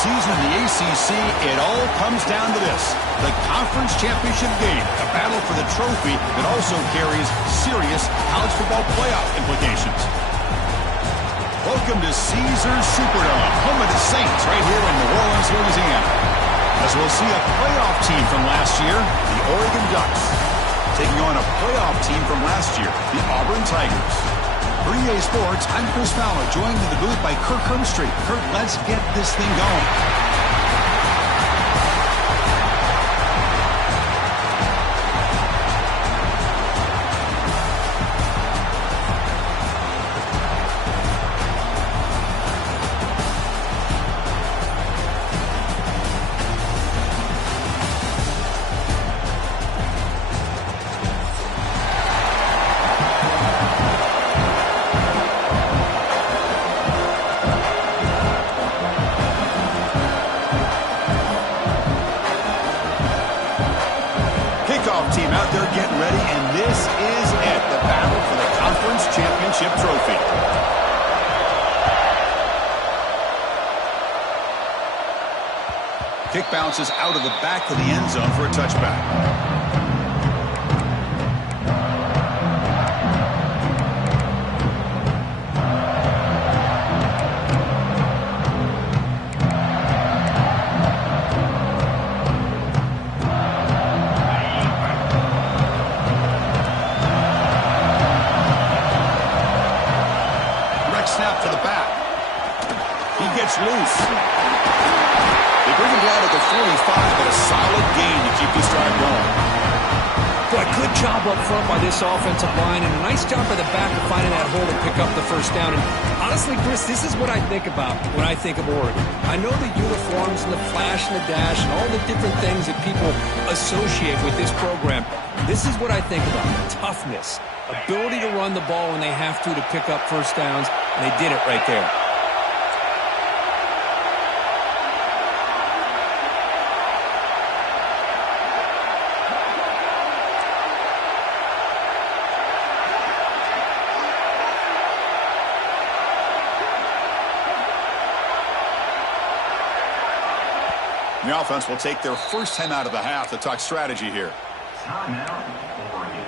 season in the ACC, it all comes down to this. The conference championship game, a battle for the trophy that also carries serious college football playoff implications. Welcome to Caesars Superdome, home of the Saints, right here in New Orleans, Louisiana. As we'll see a playoff team from last year, the Oregon Ducks, taking on a playoff team from last year, the Auburn Tigers. For EA Sports, I'm Chris Fowler, joined in the booth by Kirk Herbstreit. Kirk, let's get this thing going. Team out there getting ready, and this is it, the battle for the conference championship trophy. Kick bounces out of the back of the end zone for a touchback. Snap to the back. He gets loose. They bring him down at the 45, but a solid gain to keep this drive going. Boy, good job up front by this offensive line, and a nice job by the back of finding that hole to pick up the first down. And honestly, Chris, this is what I think about when I think of Oregon. I know the uniforms and the flash and the dash and all the different things that people associate with this program. This is what I think about. Toughness. Ability to run the ball when they have to pick up first downs, and they did it right there. The offense will take their first time out of the half to talk strategy here. Timeout, Oregon.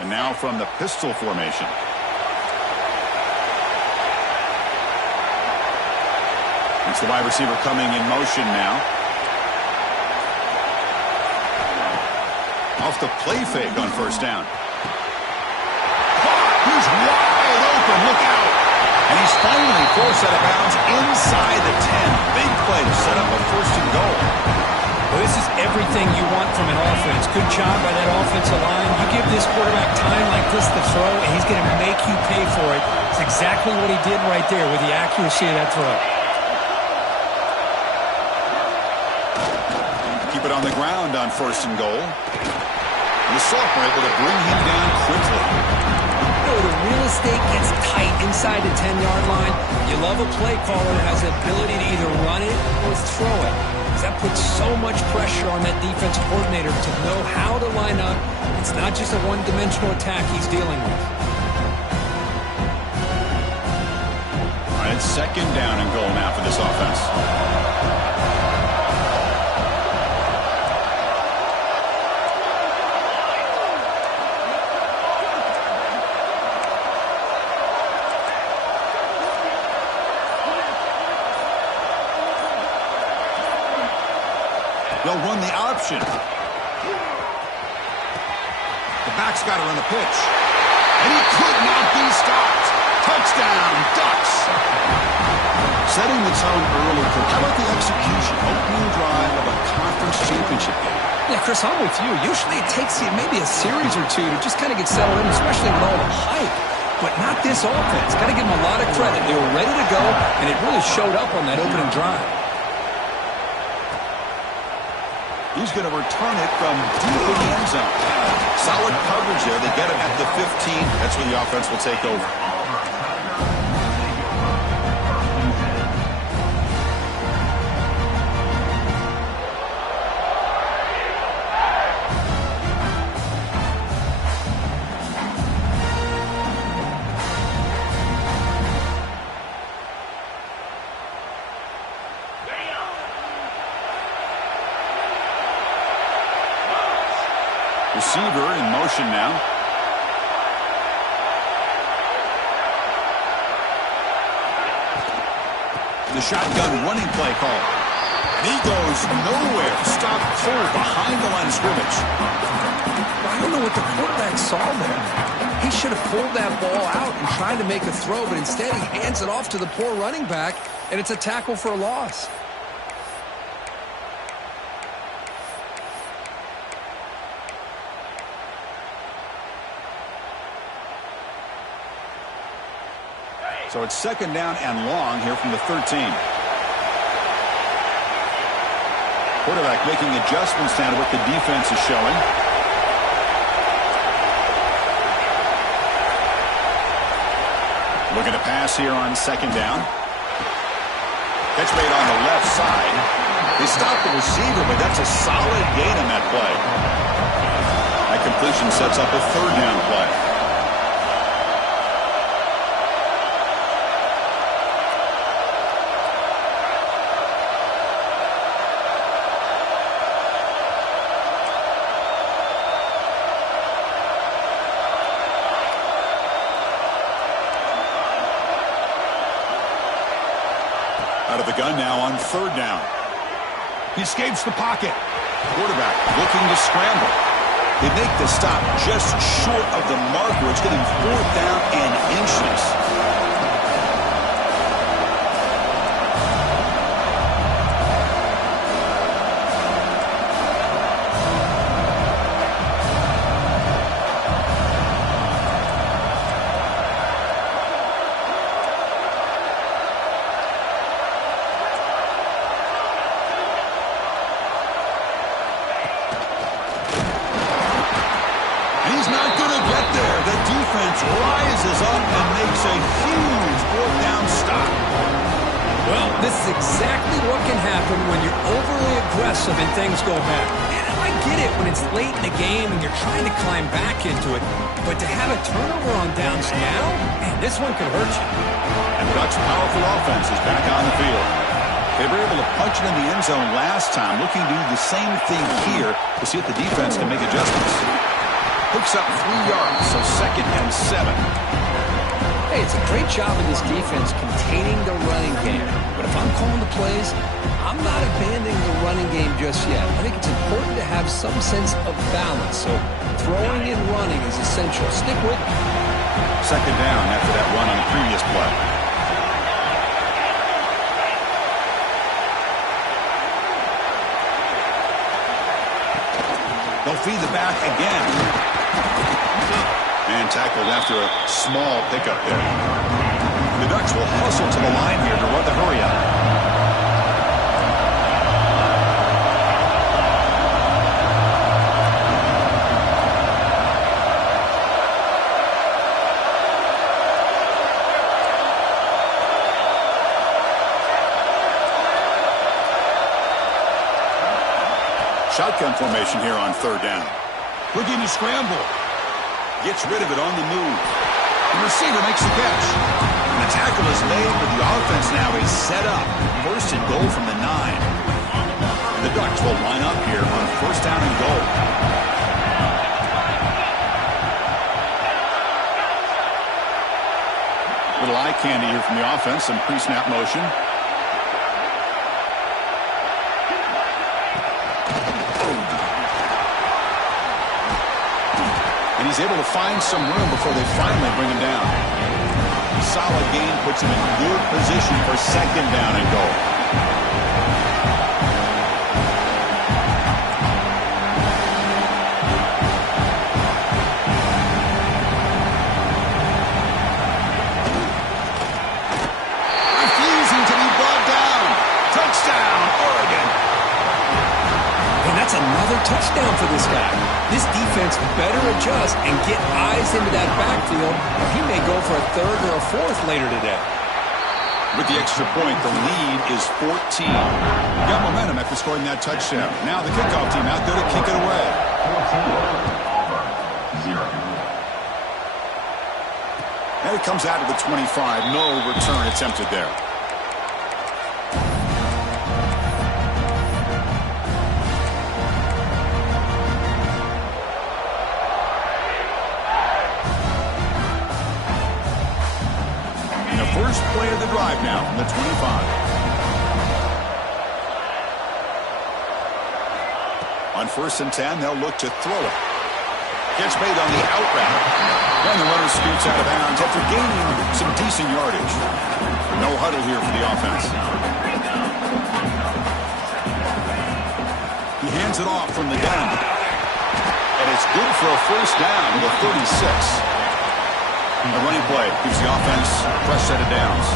And now from the pistol formation. It's the wide receiver coming in motion now. Off the play fake on first down. He's wide open. Look out. And he's finally forced out of bounds inside the 10. Big play to set up a first and goal. Well, this is everything you want from an offense. Good job by that offensive line. You give this quarterback time like this to throw, and he's going to make you pay for it. It's exactly what he did right there with the accuracy of that throw. Keep it on the ground on first and goal. And the sophomore able to bring him down quickly. The real estate gets tight inside the 10-yard line. You love a play caller that has the ability to either run it or throw it. That puts so much pressure on that defensive coordinator to know how to line up. It's not just a one-dimensional attack he's dealing with. All right, it's second down and goal now for this offense. They'll run the option. The back's got to run the pitch. And he could not be stopped. Touchdown, Ducks. Setting the tone early. How about the execution? Opening drive of a conference championship game. Yeah, Chris, I'm with you. Usually it takes you maybe a series or two to just kind of get settled in, especially with all the hype. But not this offense. Got to give them a lot of credit. They were ready to go, and it really showed up on that opening drive. He's going to return it from deep in the end zone. Solid coverage there. They get it at the 15. That's where the offense will take over. receiver in motion now. The shotgun running play call. And he goes nowhere. Stop full behind the line of scrimmage. I don't know what the quarterback saw there. He should have pulled that ball out and tried to make a throw, but instead he hands it off to the poor running back, and it's a tackle for a loss. So it's second down and long here from the 13. Quarterback making adjustments now to what the defense is showing. Looking to pass here on second down. Catch made on the left side. They stopped the receiver, but that's a solid gain on that play. That completion sets up a third down play. Out of the gun now on third down. He escapes the pocket. Quarterback looking to scramble. They make the stop just short of the marker. It's getting fourth down and inches. Rises up and makes a huge fourth down stop. Well, this is exactly what can happen when you're overly aggressive and things go bad. And I get it when it's late in the game and you're trying to climb back into it. But to have a turnover on downs now, man, this one could hurt you. And Ducks' powerful offense is back on the field. They were able to punch it in the end zone last time, looking to do the same thing here to see if the defense can make adjustments. Picks up 3 yards, so second and 7. Hey, it's a great job of this defense containing the running game. But if I'm calling the plays, I'm not abandoning the running game just yet. I think it's important to have some sense of balance. So throwing and running is essential. Stick with it. Second down after that run on the previous play. They'll feed the back again. And tackled after a small pickup there. The Ducks will hustle to the line here to run the hurry up. Shotgun formation here on third down. Looking to scramble. Gets rid of it on the move. The receiver makes the catch. And the tackle is made, but the offense now is set up. First and goal from the 9. The Ducks will line up here on first down and goal. Little eye candy here from the offense. Some pre-snap motion. And he's able to find some room before they finally bring him down. Solid gain puts him in good position for second down and goal. Refusing to be brought down. Touchdown, Oregon. And that's another touchdown for this guy. This defense better adjust and get eyes into that backfield, or he may go for a third or a fourth later today. With the extra point, the lead is 14. Got momentum after scoring that touchdown. Now the kickoff team out there to kick it away. 0. And it comes out to the 25. No return attempted there. first play of the drive now from the 25. On 1st and 10, they'll look to throw it. Catch made on the out route. And the runner scoots out of bounds after gaining some decent yardage. No huddle here for the offense. He hands it off from the gun. And it's good for a first down to the 36. A running play gives the offense a fresh set of downs.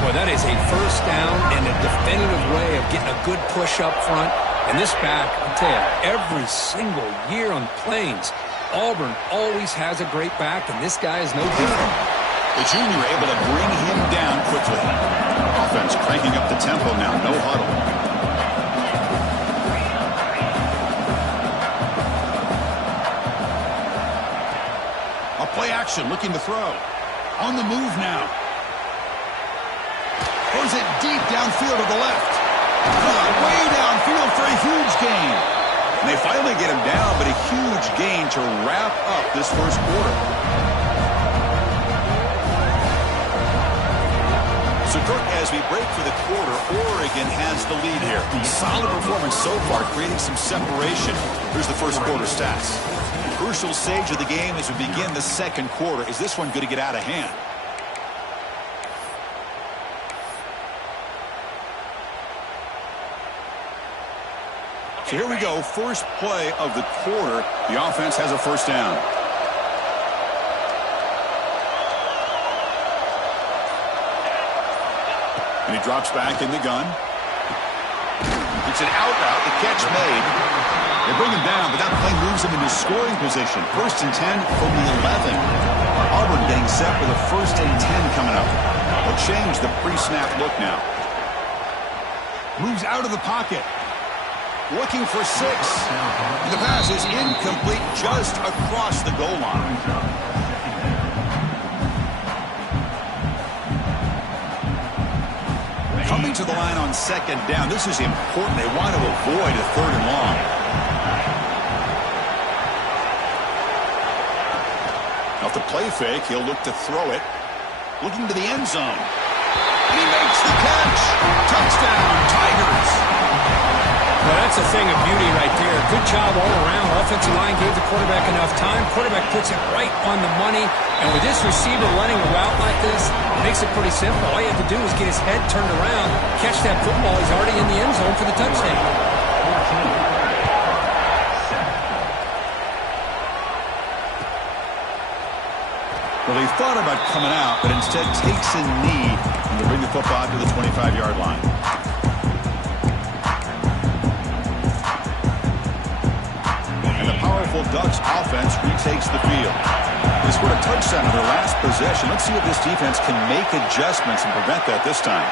Well, that is a first down and a definitive way of getting a good push up front. And this back, I'll tell you, every single year on the Plains, Auburn always has a great back, and this guy is no different. The junior able to bring him down quickly. Offense cranking up the tempo now, no huddle. A play action, looking to throw. On the move now. Throws it deep downfield to the left. Way downfield for a huge gain. And they finally get him down, but a huge gain to wrap up this first quarter. So, Kirk, as we break for the quarter, Oregon has the lead here. Solid performance so far, creating some separation. Here's the first quarter stats. Crucial stage of the game as we begin the second quarter. Is this one going to get out of hand? So here we go, first play of the quarter. The offense has a first down. And he drops back in the gun. It's an out route, the catch made. They bring him down, but that play moves him into scoring position. 1st and 10 from the 11. Auburn getting set for the 1st and 10 coming up. They'll change the pre-snap look now. Moves out of the pocket. Looking for 6. The pass is incomplete just across the goal line. Coming to the line on 2nd down. This is important. They want to avoid a 3rd and long. Off the play fake, he'll look to throw it. Looking to the end zone. And he makes the catch. Touchdown, Tigers. Well, that's a thing of beauty right there. Good job all around. Offensive line gave the quarterback enough time. Quarterback puts it right on the money. And with this receiver running a route like this, it makes it pretty simple. All you have to do is get his head turned around, catch that football. He's already in the end zone for the touchdown. Well, he thought about coming out, but instead takes a knee and will bring the football to the 25-yard line. Powerful Ducks offense retakes the field. They scored a touchdown in their last possession. Let's see if this defense can make adjustments and prevent that this time.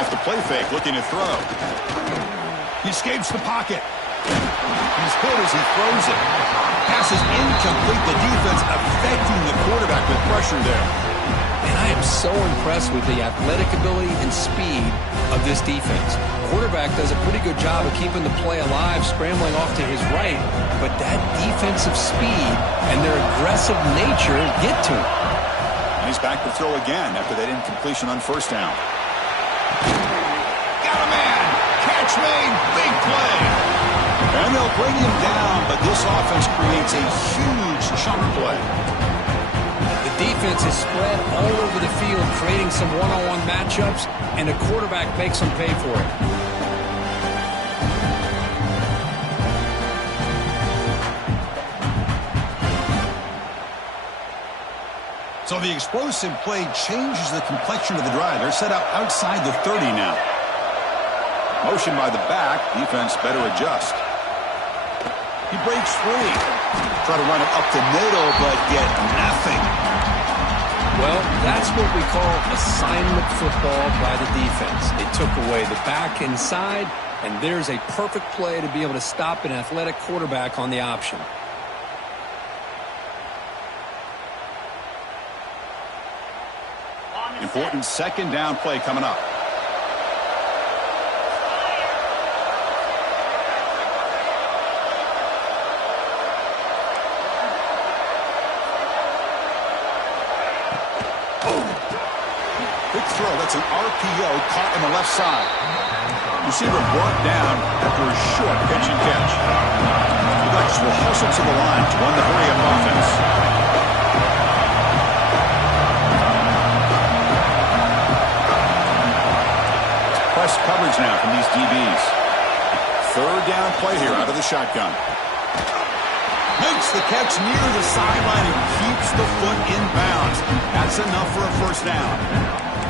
Off the play fake, looking to throw. He escapes the pocket. He's hit as he throws it. Pass is incomplete. The defense affecting the quarterback with pressure there. And I am so impressed with the athletic ability and speed of this defense. Quarterback does a pretty good job of keeping the play alive, scrambling off to his right, but that defensive speed and their aggressive nature get to him. And he's back to throw again after that incompletion on 1st down. Got a man! Catch made! Big play! And they'll bring him down, but this offense creates a huge chunk play. The defense is spread all over the field, creating some one-on-one matchups, and the quarterback makes them pay for it. So the explosive play changes the complexion of the drive. They're set up outside the 30 now. Motion by the back. Defense better adjust. He breaks free. Try to run it up the middle, but get nothing. Well, that's what we call assignment football by the defense. They took away the back inside, and there's a perfect play to be able to stop an athletic quarterback on the option. Important 2nd down play coming up. quick throw. That's an RPO caught on the left side. Receiver brought down after a short pitch and catch. The Ducks will hustle to the line to run the hurry-up offense. Press coverage now from these DBs. Third down play here out of the shotgun. Makes the catch near the sideline and keeps the foot in bounds. That's enough for a first down.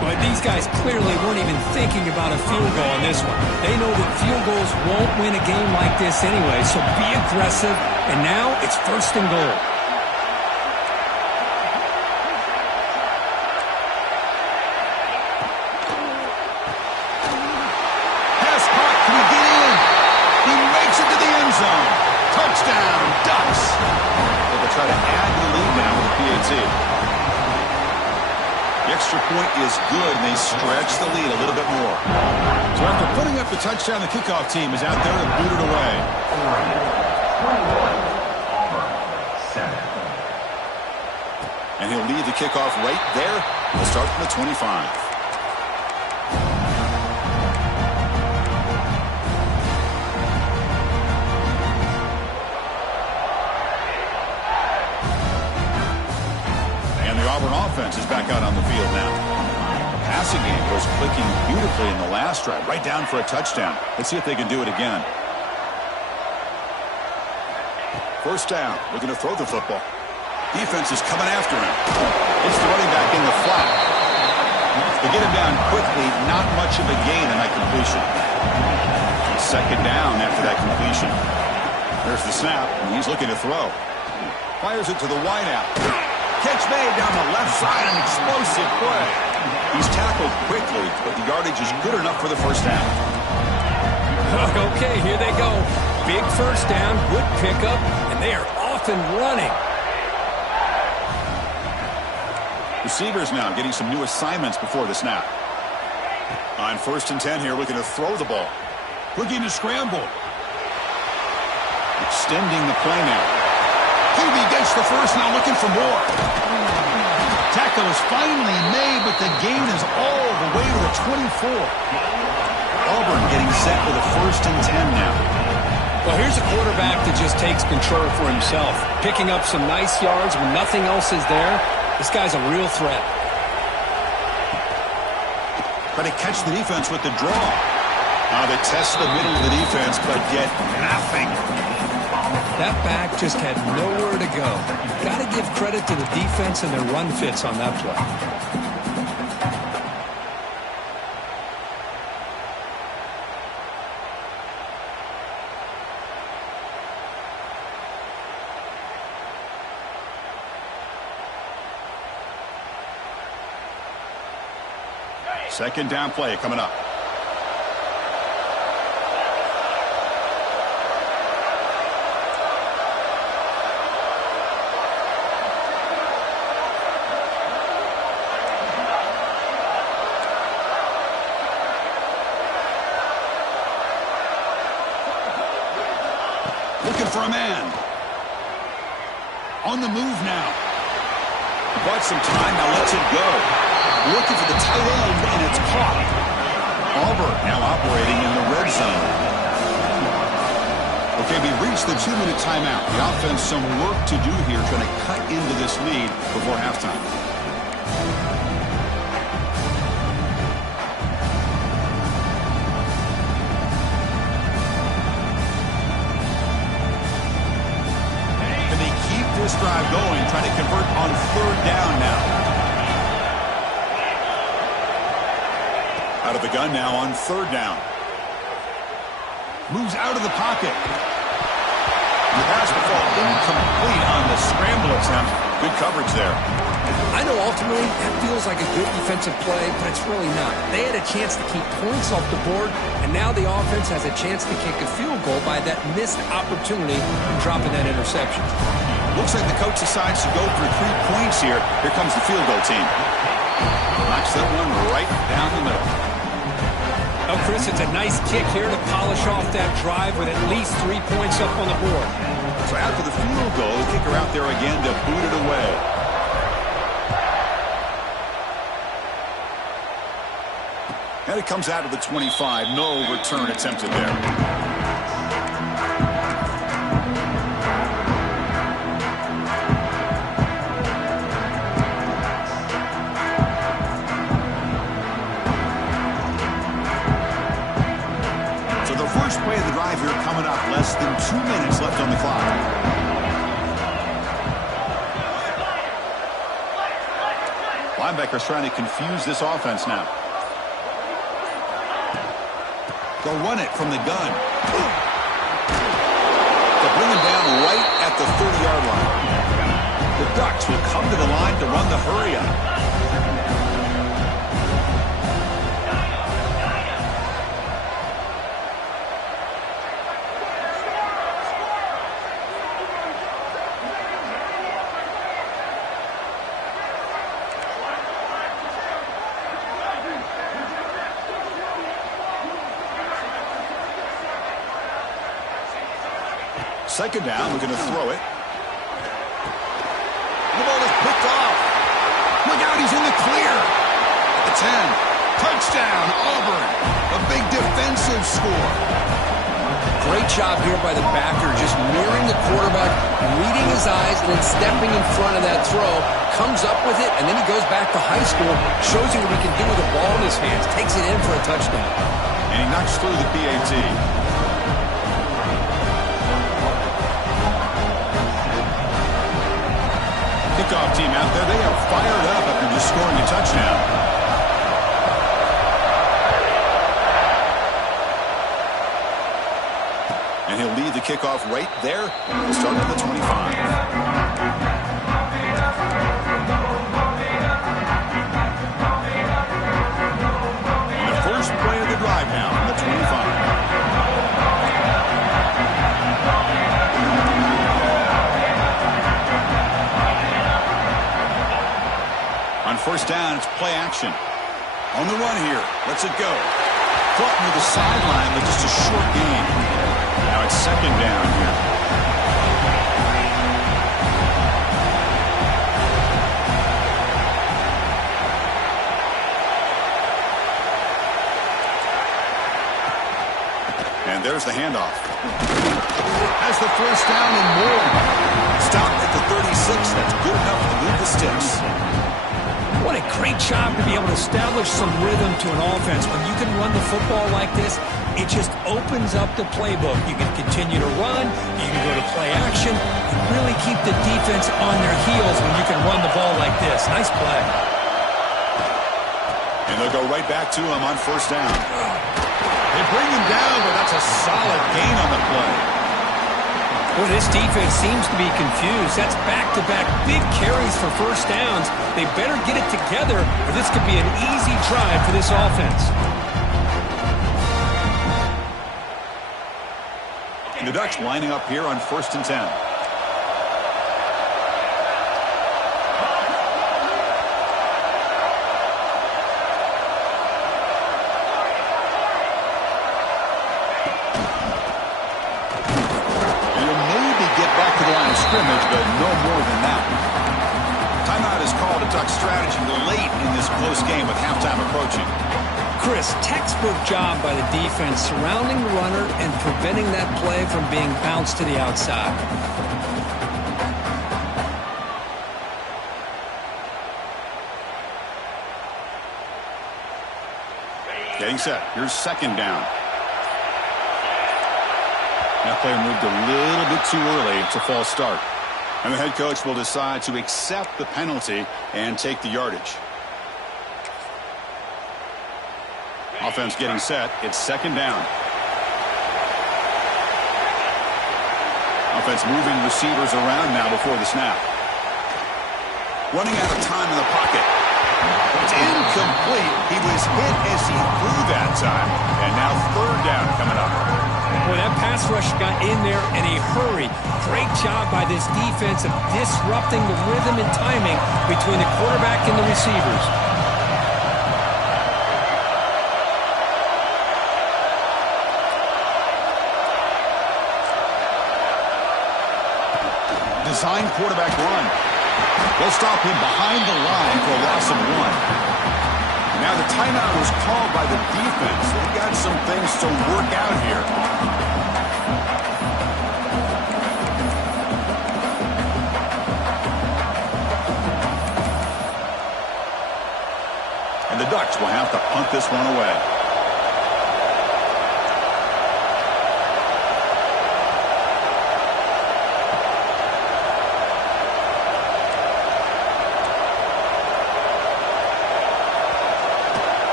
But these guys clearly weren't even thinking about a field goal on this one. They know that field goals won't win a game like this anyway, so be aggressive. And now it's first and goal. Pass caught. Can he get in? He makes it to the end zone. Touchdown, Ducks. They'll try to add the lead now with a PAT. The extra point is good, and they stretch the lead a little bit more. So after putting up the touchdown, the kickoff team is out there to boot it away. And he'll lead the kickoff right there. We'll start from the 25. Auburn offense is back out on the field now. The passing game was clicking beautifully in the last drive, right down for a touchdown. Let's see if they can do it again. First down, looking to throw the football. Defense is coming after him. It's the running back in the flat. They get him down quickly, not much of a gain on that completion. Second down after that completion. There's the snap, and he's looking to throw. Fires it to the wideout. Catch made down the left side, an explosive play. He's tackled quickly, but the yardage is good enough for the first down. Okay, here they go. Big first down, good pickup, and they are off and running. Receivers now getting some new assignments before the snap. On 1st and 10 here, looking to throw the ball. Looking to scramble. Extending the play now. Hubie gets the first, now looking for more. Tackle is finally made, but the gain is all the way to the 24. Auburn getting set with a 1st and 10 now. Well, here's a quarterback that just takes control for himself. Picking up some nice yards when nothing else is there. This guy's a real threat. Try to catch the defense with the draw. Now they test the middle of the defense, but get nothing. That back just had nowhere to go. Got to give credit to the defense and their run fits on that play. Second down play coming up. Looking for a man. On the move now. Bought some time, now lets it go. Looking for the tight end, and it's caught. Auburn now operating in the red zone. Okay, we reached the 2-minute timeout. The offense some work to do here, trying to cut into this lead before halftime. This drive going, trying to convert on 3rd down now. Out of the gun now on 3rd down. Moves out of the pocket. The pass will fall incomplete on the scramble attempt. Good coverage there. I know ultimately that feels like a good defensive play, but it's really not. They had a chance to keep points off the board, and now the offense has a chance to kick a field goal by that missed opportunity from dropping that interception. Looks like the coach decides to go for 3 points here. Here comes the field goal team. Knocks that one right down the middle. Oh, Chris, it's a nice kick here to polish off that drive with at least 3 points up on the board. So after the field goal, the kicker out there again to boot it away. And it comes out of the 25. No return attempted there. First play of the drive here coming up. Less than 2 minutes left on the clock. Linebackers trying to confuse this offense now. They'll run it from the gun. They'll bring him down right at the 30-yard line. The Ducks will come to the line to run the hurry-up. Second down, we're going to throw it. The ball is picked off. Look out, he's in the clear. At the 10. Touchdown, Auburn. A big defensive score. Great job here by the backer, just mirroring the quarterback, reading his eyes, and then stepping in front of that throw. Comes up with it, and then he goes back to high school, shows you what he can do with the ball in his hands, takes it in for a touchdown. And he knocks through the PAT. Kickoff team out there, they are fired up after just scoring a touchdown. And he'll lead the kickoff right there. We'll start at the 25. And the first play of the drive now on the 25. On first down, it's play action. On the run here. Lets it go. Caught near the sideline, but just a short gain. Now it's second down here. And there's the handoff. Has the first down and more. Stopped at the 36. That's good enough to move the sticks. What a great job to be able to establish some rhythm to an offense. When you can run the football like this, it just opens up the playbook. You can continue to run, you can go to play action, and really keep the defense on their heels when you can run the ball like this. Nice play. And they'll go right back to him on first down. They bring him down, but that's a solid gain on the play. Boy, this defense seems to be confused. That's back-to-back big carries for first downs. They better get it together, or this could be an easy drive for this offense. And the Ducks lining up here on first and 10. Scrimmage, but no more than that. Timeout is called a Duck strategy late in this close game with halftime approaching. Chris, textbook job by the defense surrounding the runner and preventing that play from being bounced to the outside. Getting set. Here's second down. That play moved a little bit too early. It's a false start. And the head coach will decide to accept the penalty and take the yardage. Offense getting set. It's second down. Offense moving receivers around now before the snap. Running out of time in the pocket. It's incomplete. He was hit as he threw that time. And now third down coming up. Boy, that pass rush got in there in a hurry. Great job by this defense of disrupting the rhythm and timing between the quarterback and the receivers. Design quarterback run. They'll stop him behind the line for a loss of 1. Now the timeout was called by the defense. They got some things to work out here. And the Ducks will have to punt this one away.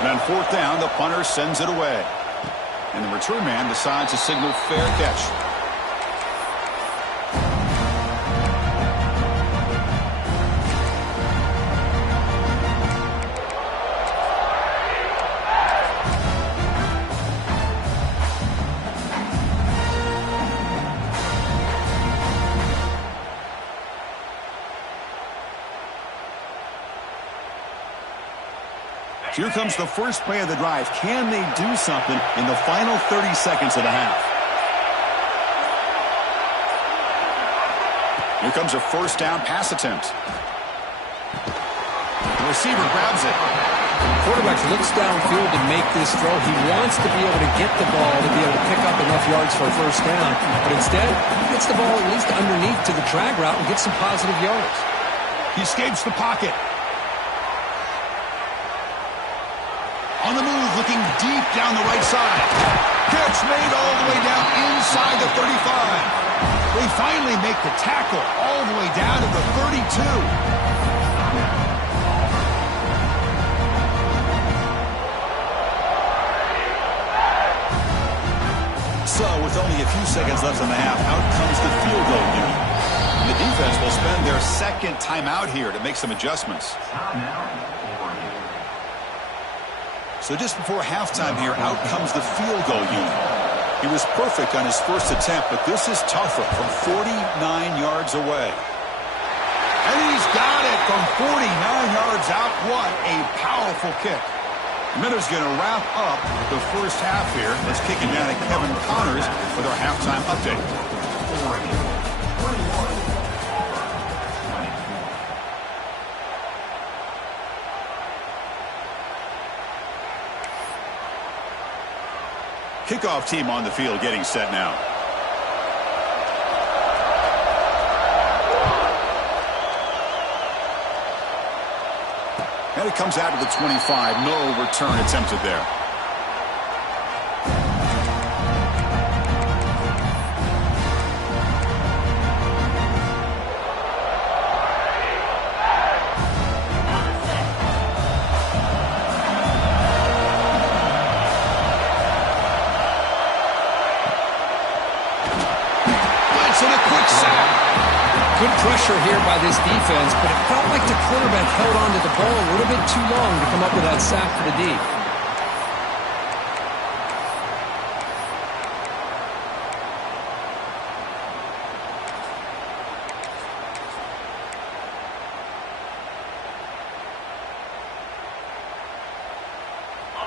And on fourth down, the punter sends it away. And the return man decides to signal fair catch. Here comes the first play of the drive. Can they do something in the final 30 seconds of the half? Here comes a first down pass attempt. The receiver grabs it. Quarterback looks downfield to make this throw. He wants to be able to get the ball to be able to pick up enough yards for a first down. But instead, he gets the ball at least underneath to the drag route and gets some positive yards. He escapes the pocket. On the move, looking deep down the right side. Catch made all the way down inside the 35. They finally make the tackle all the way down to the 32. So, with only a few seconds left in the half, out comes the field goal unit. And the defense will spend their second timeout here to make some adjustments. So just before halftime here, out comes the field goal unit. He was perfect on his first attempt, but this is tougher from 49 yards away. And he's got it from 49 yards out. What a powerful kick. Miller's going to wrap up the first half here. Let's kick it down to Kevin Connors with our halftime update. Kickoff team on the field getting set now. And it comes out to the 25. No return attempted there. Good pressure here by this defense, but it felt like the quarterback held on to the ball a little bit too long to come up with that sack for the D.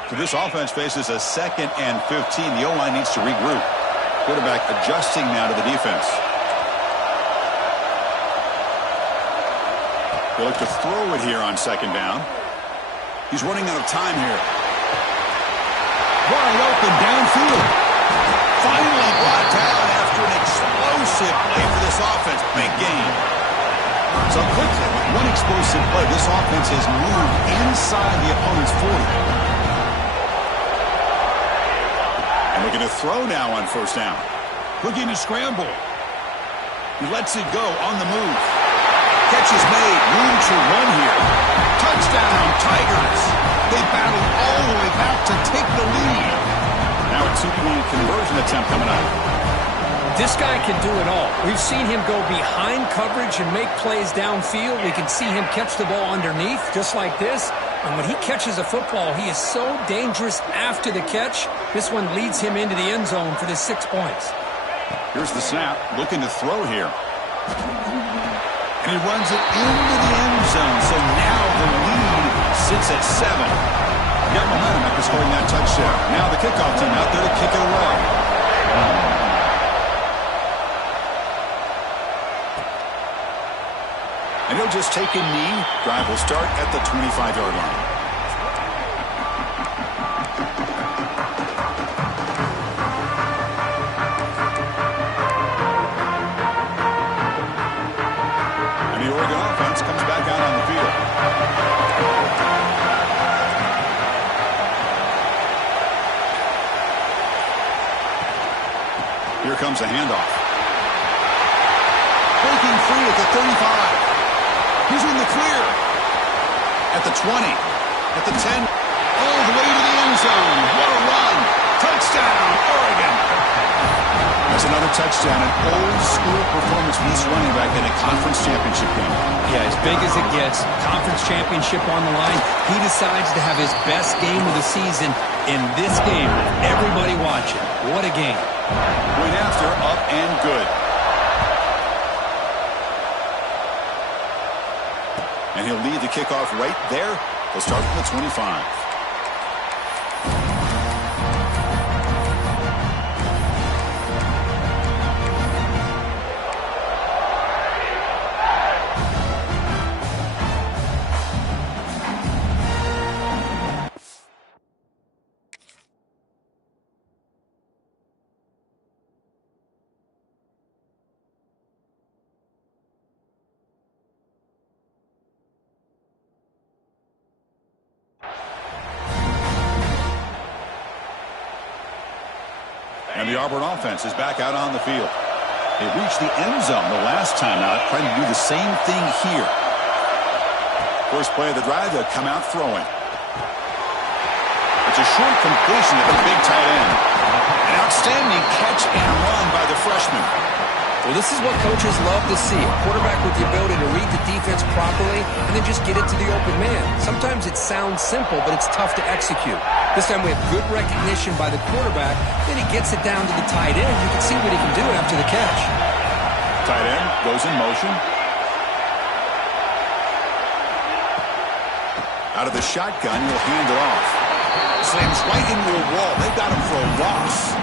So this offense faces a 2nd and 15. The O-line needs to regroup. Quarterback adjusting now to the defense. They look to throw it here on 2nd down. He's running out of time here. Wide open downfield. Finally brought down after an explosive play for this offense. Big gain. So quickly, one explosive play, this offense has moved inside the opponent's 40. And looking to throw now on 1st down. Looking to scramble. He lets it go on the move. Catch is made. Room to run here. Touchdown, Tigers. They battle all the way back to take the lead. Now a 2-point conversion attempt coming up. This guy can do it all. We've seen him go behind coverage and make plays downfield. We can see him catch the ball underneath just like this. And when he catches a football, he is so dangerous after the catch. This one leads him into the end zone for the 6 points. Here's the snap. Looking to throw here. And he runs it into the end zone. So now the lead sits at 7. Got momentum after scoring that touchdown. Now the kickoff team out there to kick it away. And he'll just take a knee. Drive will start at the 25-yard line. And the Oregon offense comes back out on the field. Here comes a handoff. Breaking free at the 35. He's in the clear. At the 20. At the 10. All the way to the end zone. What a run. Touchdown, Oregon. That's another touchdown. An old-school performance for this running back in a conference championship game. Yeah, as big as it gets. Conference championship on the line. He decides to have his best game of the season in this game. Everybody watching. What a game. Went after, up and good. And he'll lead the kickoff right there. They'll start from the 25. And the Auburn offense is back out on the field. They reached the end zone the last time out, trying to do the same thing here. First play of the drive, they'll come out throwing. It's a short completion at the big tight end. An outstanding catch and run by the freshman. Well, this is what coaches love to see. A quarterback with the ability to read the defense properly and then just get it to the open man. Sometimes it sounds simple, but it's tough to execute. This time we have good recognition by the quarterback. Then he gets it down to the tight end. You can see what he can do after the catch. Tight end goes in motion. Out of the shotgun, he'll hand it off. Slams right into a wall. They've got him for a loss.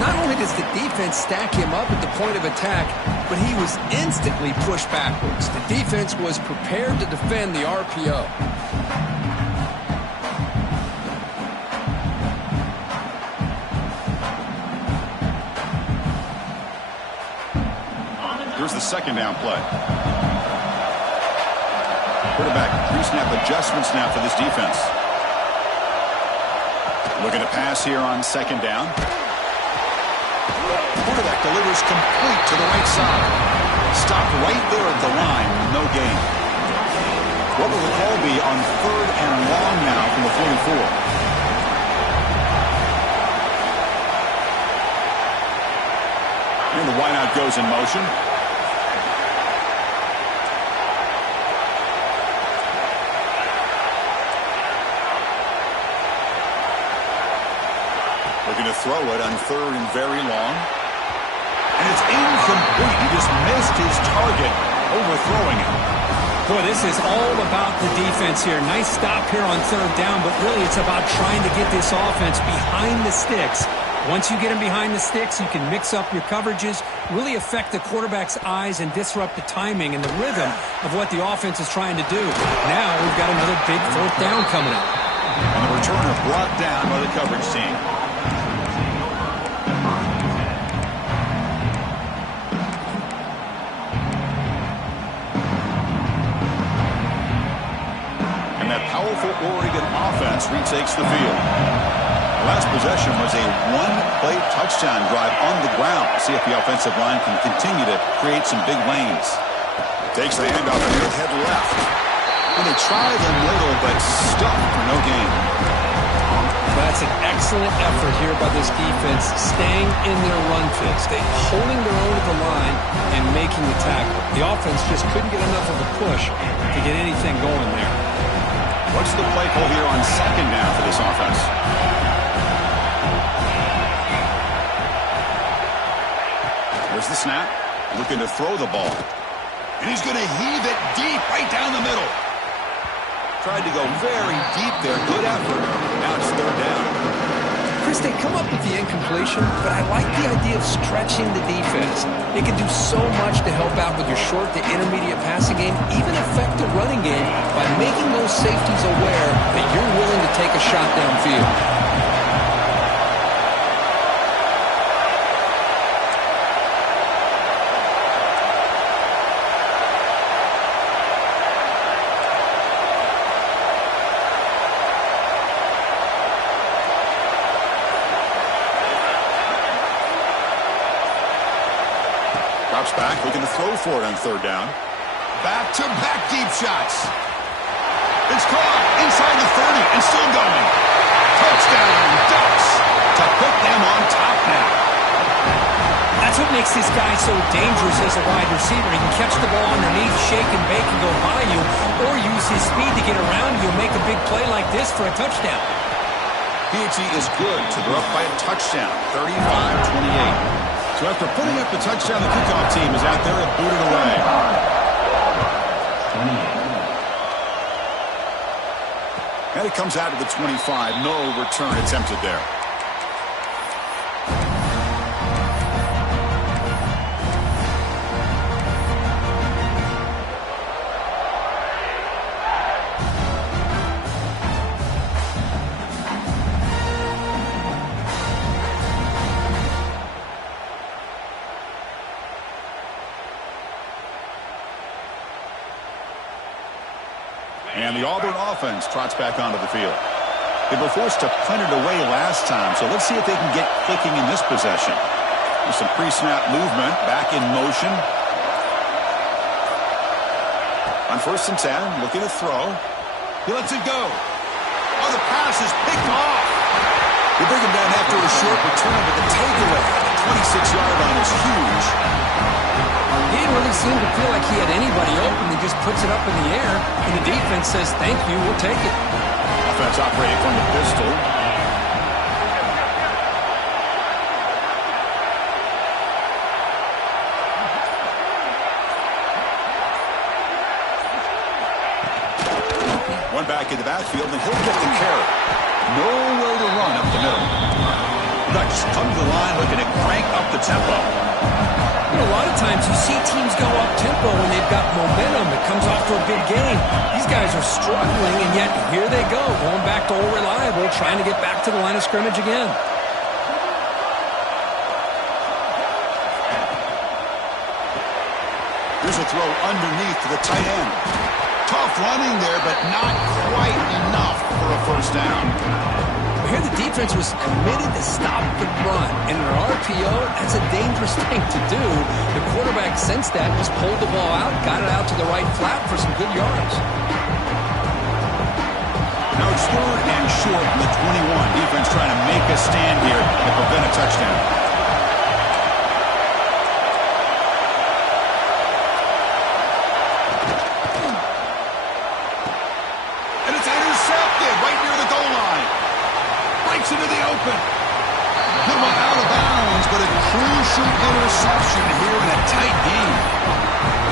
Not only does the defense stack him up at the point of attack, but he was instantly pushed backwards. The defense was prepared to defend the RPO. Here's the second down play. Quarterback pre-snap adjustments now for this defense. Looking to pass here on second down. Quarterback delivers complete to the right side. Stopped right there at the line. No gain. What will the call be on third and long now from the 44? And the wideout goes in motion. Looking to throw it on third and very long. And it's incomplete. He just missed his target, overthrowing it. Boy, this is all about the defense here. Nice stop here on third down, but really it's about trying to get this offense behind the sticks. Once you get him behind the sticks, you can mix up your coverages, really affect the quarterback's eyes and disrupt the timing and the rhythm of what the offense is trying to do. Now we've got another big fourth down coming up. And the returner brought down by the coverage team. Powerful Oregon offense retakes the field. The last possession was a one-play touchdown drive on the ground. See if the offensive line can continue to create some big lanes. Takes the handoff and he'll head left. And they try the middle, but stuffed for no gain. That's an excellent effort here by this defense, staying in their run fits. They holding their own at the line and making the tackle. The offense just couldn't get enough of a push to get anything going there. What's the play call here on second down for this offense? There's the snap. Looking to throw the ball. And he's going to heave it deep right down the middle. Tried to go very deep there. Good effort. Now it's third down. Chris, they come up with the incompletion, but I like the idea of stretching the defense. It can do so much to help out with your short to intermediate passing game, even affect the running game by making those safeties aware that you're willing to take a shot downfield. Drops back, looking to throw for it on third down. Back-to-back deep shots. It's caught inside the 30 and still going. Touchdown, Ducks, to put them on top now. That's what makes this guy so dangerous as a wide receiver. He can catch the ball underneath, shake and bake and go by you, or use his speed to get around you and make a big play like this for a touchdown. PHE is good, so they're up by a touchdown, 35-28. So after putting up the touchdown, the kickoff team is out there and booted away. And it comes out to the 25. No return attempted there. And the Auburn offense trots back onto the field. They were forced to punt it away last time, so let's see if they can get clicking in this possession. There's some pre-snap movement, back in motion. On 1st and 10, looking to throw. He lets it go. Oh, the pass is picked off. They bring him down after a short return, but the takeaway at the 26-yard line is huge. He didn't really seem to feel like he had anybody open. He just puts it up in the air, and the defense says, thank you, we'll take it. Offense operating from the pistol. One back in the backfield, and he'll get the carry. Nowhere to run up the middle. Ducks come to the line looking to crank up the tempo. You know, a lot of times you see teams go up-tempo when they've got momentum. It comes off to a big game. These guys are struggling, and yet here they go, going back to old reliable, trying to get back to the line of scrimmage again. Here's a throw underneath to the tight end. Tough running there, but not quite enough for a first down. Here the defense was committed to stop the run. And in an RPO, that's a dangerous thing to do. The quarterback sensed that, just pulled the ball out, got it out to the right flat for some good yards. Now it's 3rd and short from the 21. Defense trying to make a stand here and prevent a touchdown. And it's intercepted right near the goal line. Breaks into the open. Good one out of bounds, but a crucial interception here in a tight game.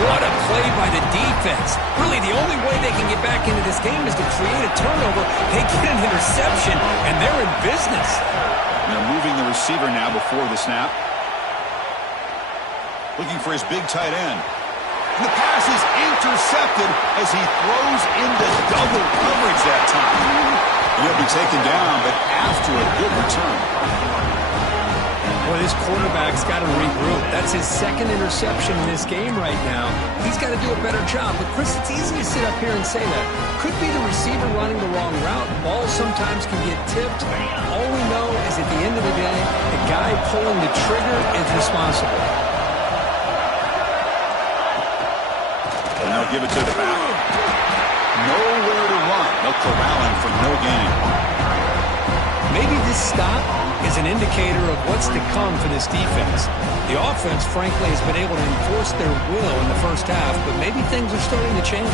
What a play by the defense. Really, the only way they can get back into this game is to create a turnover. They get an interception, and they're in business. They're moving the receiver now before the snap. Looking for his big tight end. And the pass is intercepted as he throws into double coverage that time. He'll be taken down, but after a good return. Boy, this quarterback's got to regroup. That's his 2nd interception in this game right now. He's got to do a better job. But, Chris, it's easy to sit up here and say that. Could be the receiver running the wrong route. Balls sometimes can get tipped. All we know is at the end of the day, the guy pulling the trigger is responsible. And they'll give it to the back. Nowhere to run. They'll corral him for no gain. Maybe this stop is an indicator of what's to come for this defense. The offense, frankly, has been able to enforce their will in the first half, but maybe things are starting to change.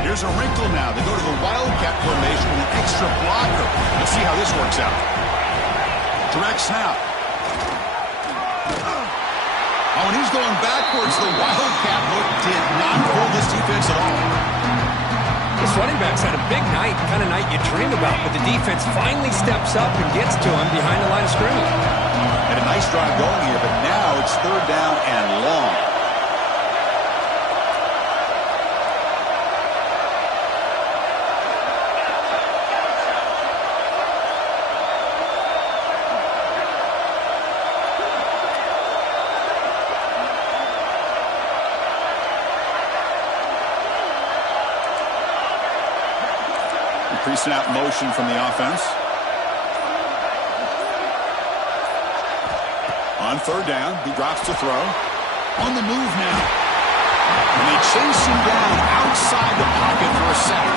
Here's a wrinkle now. They go to the Wildcat formation with an extra blocker. Let's see how this works out. Direct snap. Oh, and he's going backwards. The Wildcat look did not fool this defense at all. This running back's had a big night, kind of night you dream about, but the defense finally steps up and gets to him behind the line of scrimmage. And a nice drive going here, but now it's third down and long. Pre-snap motion from the offense. On third down, he drops to throw. On the move now. And they chase him down outside the pocket for a sack.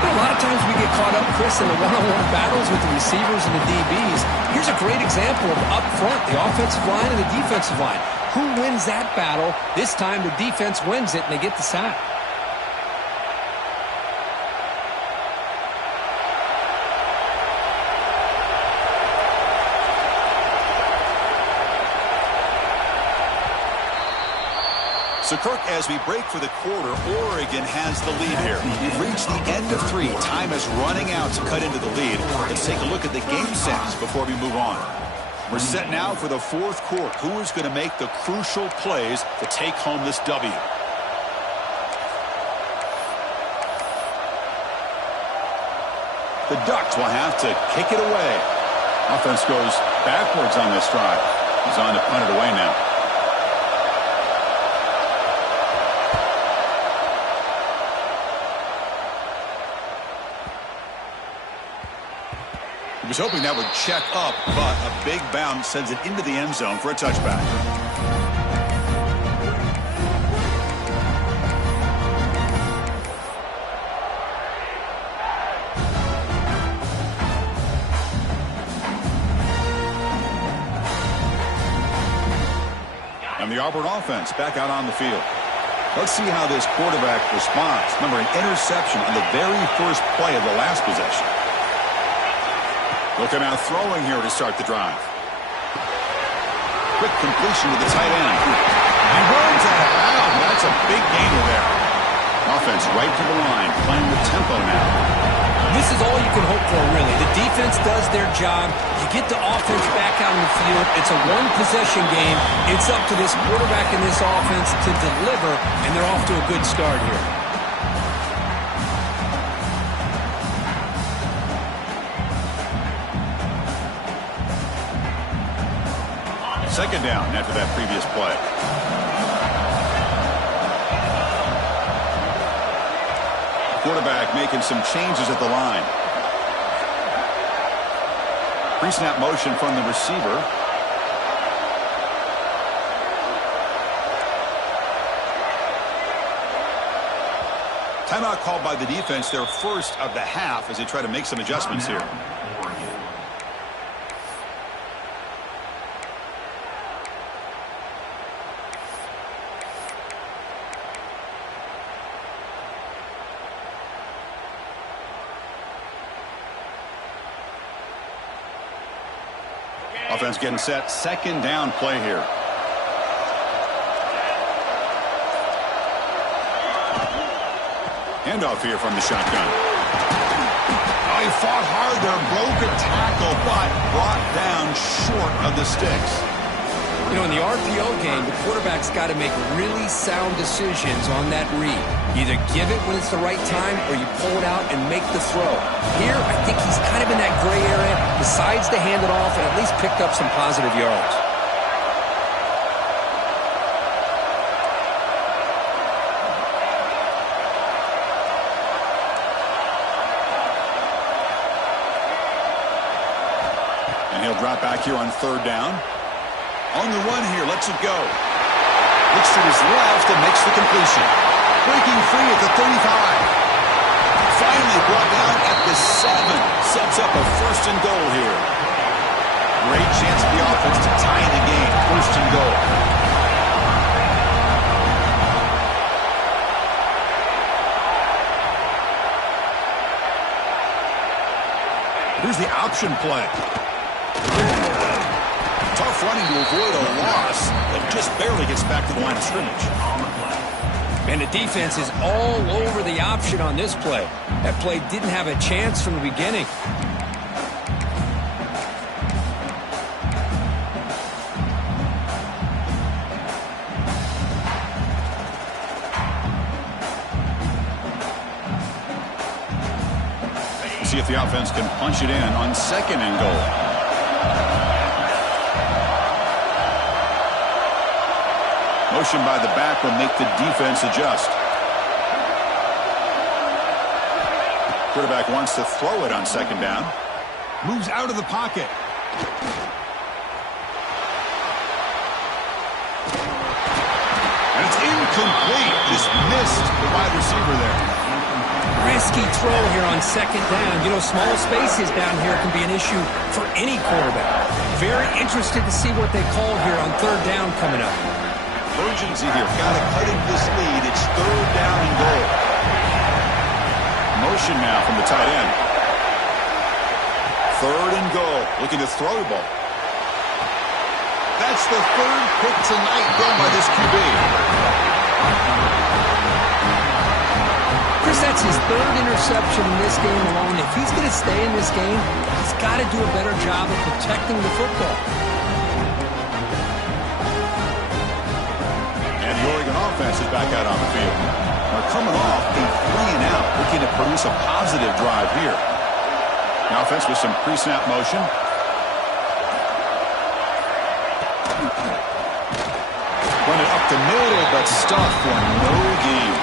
A lot of times we get caught up, Chris, in the one-on-one battles with the receivers and the DBs. Here's a great example of up front, the offensive line and the defensive line. Who wins that battle? This time the defense wins it and they get the sack. So, Kirk, as we break for the quarter, Oregon has the lead here. We've reached the end of 3. Time is running out to cut into the lead. Let's take a look at the game stats before we move on. We're set now for the fourth quarter. Who is going to make the crucial plays to take home this W? The Ducks will have to kick it away. Offense goes backwards on this drive. He's on to punt it away now. He was hoping that would check up, but a big bounce sends it into the end zone for a touchback. And the Auburn offense back out on the field. Let's see how this quarterback responds. Remember, an interception on the very first play of the last possession. Looking out throwing here to start the drive. Quick completion to the tight end. He runs out of bounds. That's a big gainer there. Offense right to the line, playing with tempo now. This is all you can hope for, really. The defense does their job. You get the offense back out on the field. It's a one-possession game. It's up to this quarterback and this offense to deliver, and they're off to a good start here. Second down after that previous play. Quarterback making some changes at the line. Pre-snap motion from the receiver. Timeout called by the defense, their first of the half, as they try to make some adjustments here. Offense getting set. Second down play here. Handoff here from the shotgun. Oh, he fought hard there. Broke a tackle, but brought down short of the sticks. You know, in the RPO game, the quarterback's got to make really sound decisions on that read. Either give it when it's the right time or you pull it out and make the throw. Here, I think he's kind of in that gray area, decides to hand it off and at least picked up some positive yards. And he'll drop back here on third down. On the run here, lets it go. Looks to his left and makes the completion. Breaking free at the 35. Finally brought down at the 7. Sets up a first and goal here. Great chance for the offense to tie the game. First and goal. Here's the option play. Tough running to avoid a loss, but just barely gets back to the line of scrimmage. And the defense is all over the option on this play. That play didn't have a chance from the beginning. See if the offense can punch it in on 2nd and goal. Motion by the back will make the defense adjust. Quarterback wants to throw it on 2nd down. Moves out of the pocket. And it's incomplete. Just missed the wide receiver there. Risky throw here on 2nd down. You know, small spaces down here can be an issue for any quarterback. Very interested to see what they call here on 3rd down coming up. Urgency here. Got to cut into this lead. It's 3rd down and goal. Motion now from the tight end. 3rd and goal. Looking to throw the ball. That's the 3rd pick tonight thrown by this QB. Chris, that's his 3rd interception in this game alone. If he's going to stay in this game, he's got to do a better job of protecting the football. And the Oregon offense is back out on the field. They're coming off a 3-and-out, looking to produce a positive drive here. The offense with some pre-snap motion. Run it up the middle, but stuffed for no gain.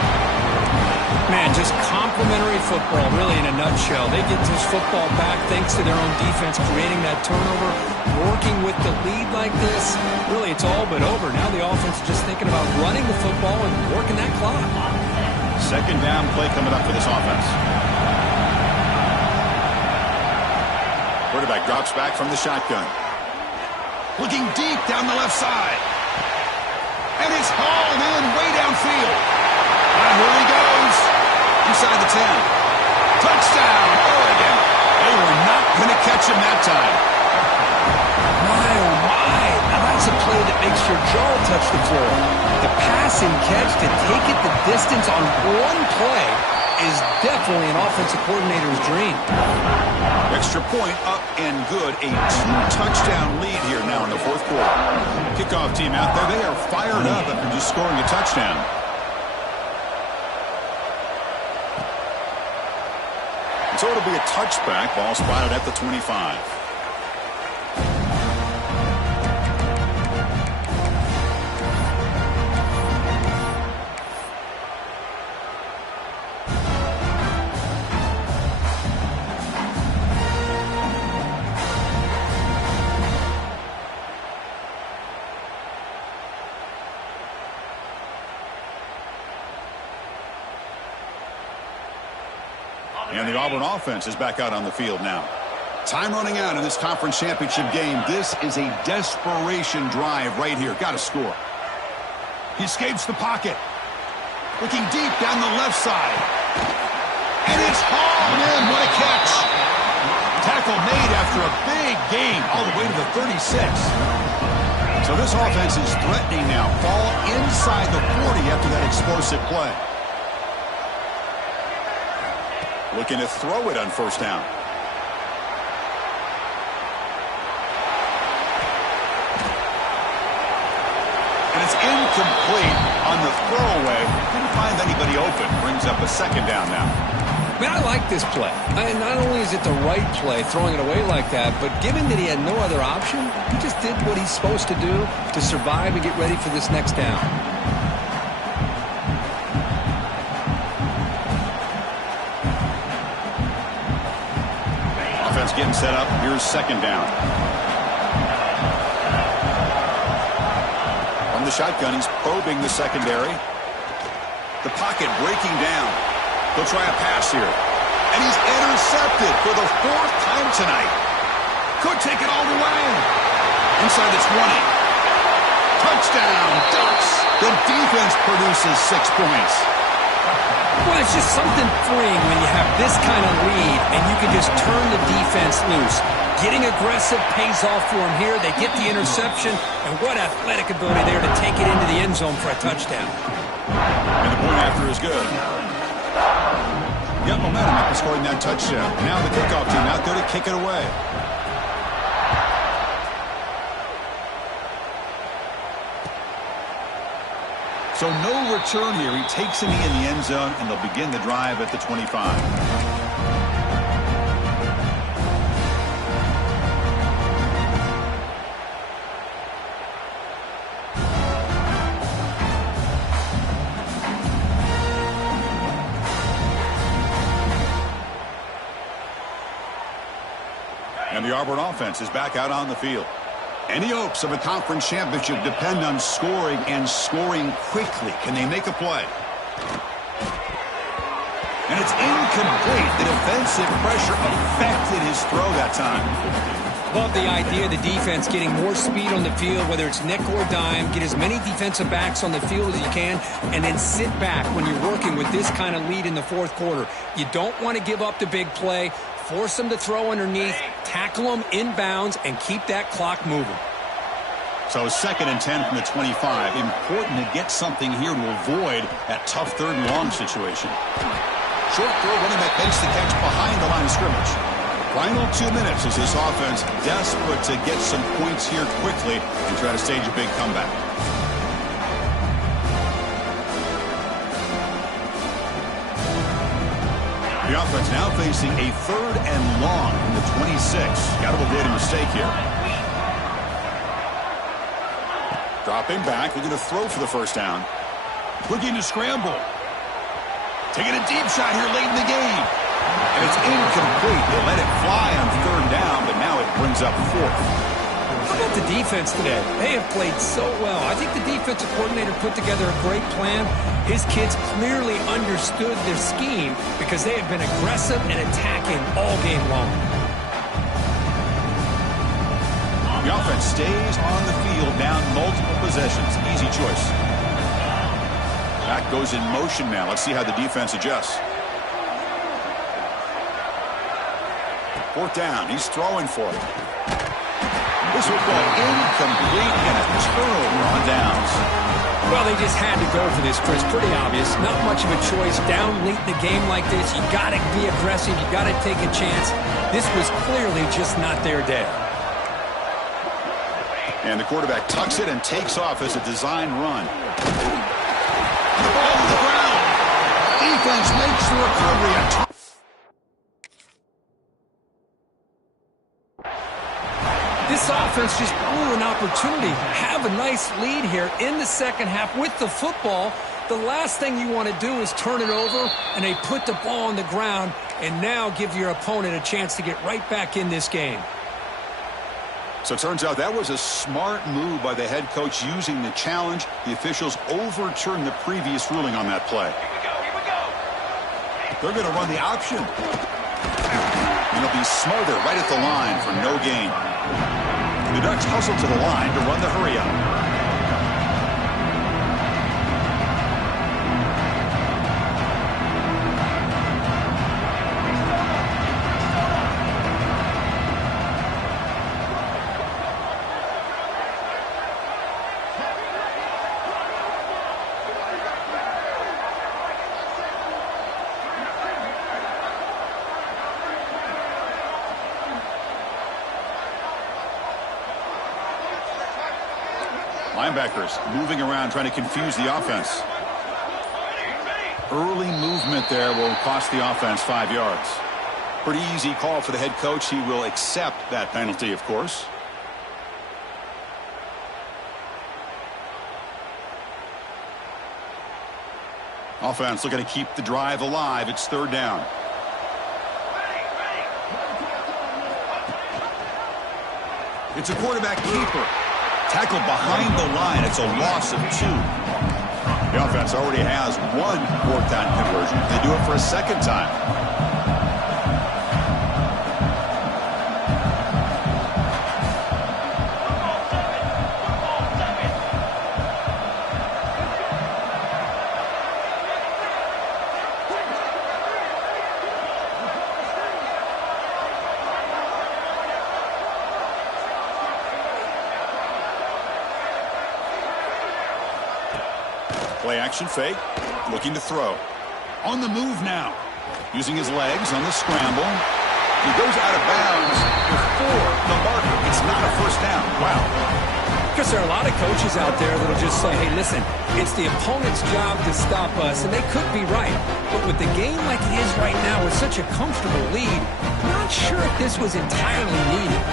Man, just complimentary football, really, in a nutshell. They get this football back thanks to their own defense, creating that turnover, working with the lead like this. Really, it's all but over. Now the offense is just thinking about running the football and working that clock. 2nd down play coming up for this offense. Quarterback drops back from the shotgun. Looking deep down the left side. And it's hauled in way downfield. And here he goes. Inside the 10. Touchdown, Oregon. They were not going to catch him that time. My, oh my. Now that's a play that makes your jaw touch the floor. The pass and catch to take it the distance on one play is definitely an offensive coordinator's dream. Extra point up and good. A 2-touchdown lead here now in the 4th quarter. Kickoff team out there. They are fired up after just scoring a touchdown. So it'll be a touchback. Ball spotted at the 25. And the Auburn offense is back out on the field now. Time running out in this conference championship game. This is a desperation drive right here. Got to score. He escapes the pocket. Looking deep down the left side. And it's hauled in. What a catch. Tackle made after a big gain all the way to the 36. So this offense is threatening now. Ball inside the 40 after that explosive play. Looking to throw it on 1st down. And it's incomplete on the throwaway. Didn't find anybody open. Brings up a 2nd down now. Man, I like this play. Not only is it the right play, throwing it away like that, but given that he had no other option, he just did what he's supposed to do to survive and get ready for this next down. Getting set up. Here's 2nd down. From the shotgun, he's probing the secondary. The pocket breaking down. He'll try a pass here. And he's intercepted for the 4th time tonight. Could take it all the way. Inside the 20. Touchdown, Ducks. The defense produces 6 points. Well, it's just something freeing when you have this kind of lead and you can just turn the defense loose. Getting aggressive pays off for them here. They get the interception, and what athletic ability there to take it into the end zone for a touchdown. And the point after is good. Got momentum after scoring that touchdown. Now the kickoff team out there to kick it away. So no return here. He takes it in the end zone, and they'll begin the drive at the 25. And the Auburn offense is back out on the field. Any hopes of a conference championship depend on scoring and scoring quickly. Can they make a play? And it's incomplete. The defensive pressure affected his throw that time. Love the idea of the defense getting more speed on the field, whether it's nickel or dime. Get as many defensive backs on the field as you can, and then sit back when you're working with this kind of lead in the fourth quarter. You don't want to give up the big play. Force them to throw underneath, tackle them inbounds, and keep that clock moving. So 2nd and 10 from the 25. Important to get something here to avoid that tough 3rd and long situation. Short throw, running back makes the catch behind the line of scrimmage. Final 2 minutes as this offense desperate to get some points here quickly and try to stage a big comeback. The offense now facing a 3rd and long from the 26. Got to avoid a mistake here. Dropping back, looking to throw for the first down. Looking to scramble. Taking a deep shot here late in the game. And it's incomplete. They let it fly on 3rd down, but now it brings up 4th. How about the defense today? They have played so well. I think the defensive coordinator put together a great plan. His kids clearly understood their scheme because they have been aggressive and attacking all game long. The offense stays on the field, down multiple possessions. Easy choice. Back goes in motion now. Let's see how the defense adjusts. 4th down. He's throwing for it. This football incomplete and a turnover on downs. Well, they just had to go for this, Chris. Pretty obvious. Not much of a choice. Down late in the game like this, you got to be aggressive. You got to take a chance. This was clearly just not their day. And the quarterback tucks it and takes off as a design run. The ball to the ground. Defense makes the recovery. This offense just blew an opportunity. Have a nice lead here in the second half with the football. The last thing you want to do is turn it over, and they put the ball on the ground and now give your opponent a chance to get right back in this game. So it turns out that was a smart move by the head coach using the challenge. The officials overturned the previous ruling on that play. Here we go. They're going to run the option. And it'll be smothered right at the line for no gain. The Ducks hustle to the line to run the hurry up. Linebackers moving around, trying to confuse the offense. Early movement there will cost the offense 5 yards. Pretty easy call for the head coach. He will accept that penalty, of course. Offense looking to keep the drive alive. It's 3rd down. It's a quarterback keeper. Tackled behind the line. It's a loss of 2. The offense already has 1 4th down conversion. They do it for a 2nd time. Play action fake. Looking to throw. On the move now. Using his legs on the scramble. He goes out of bounds before the marker. It's not a first down. Wow. Because there are a lot of coaches out there that'll just say, hey, listen, it's the opponent's job to stop us, and they could be right. But with the game like it is right now with such a comfortable lead, I'm not sure if this was entirely needed.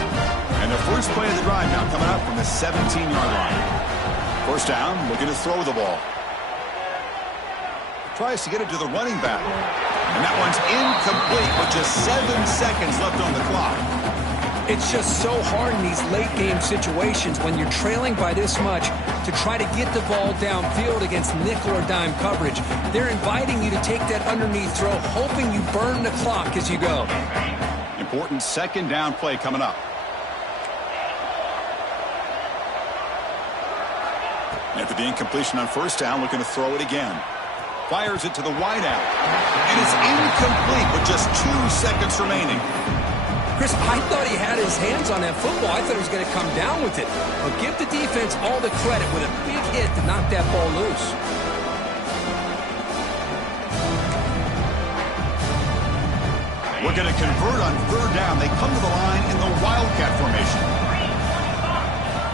And the first play of the drive now coming up from the 17-yard line. First down, looking to throw the ball. Tries to get it to the running back. And that one's incomplete with just 7 seconds left on the clock. It's just so hard in these late-game situations when you're trailing by this much to try to get the ball downfield against nickel or dime coverage. They're inviting you to take that underneath throw, hoping you burn the clock as you go. Important second down play coming up. After the incompletion on first down, looking to throw it again. Fires it to the wideout. And it's incomplete with just 2 seconds remaining. Chris, I thought he had his hands on that football. I thought he was going to come down with it. But give the defense all the credit with a big hit to knock that ball loose. We're going to convert on third down. They come to the line in the Wildcat formation.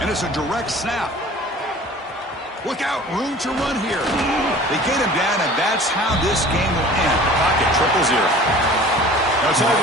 And it's a direct snap. Look out, room to run here. They get him down, and that's how this game will end. Pocket 0-0. Now it's always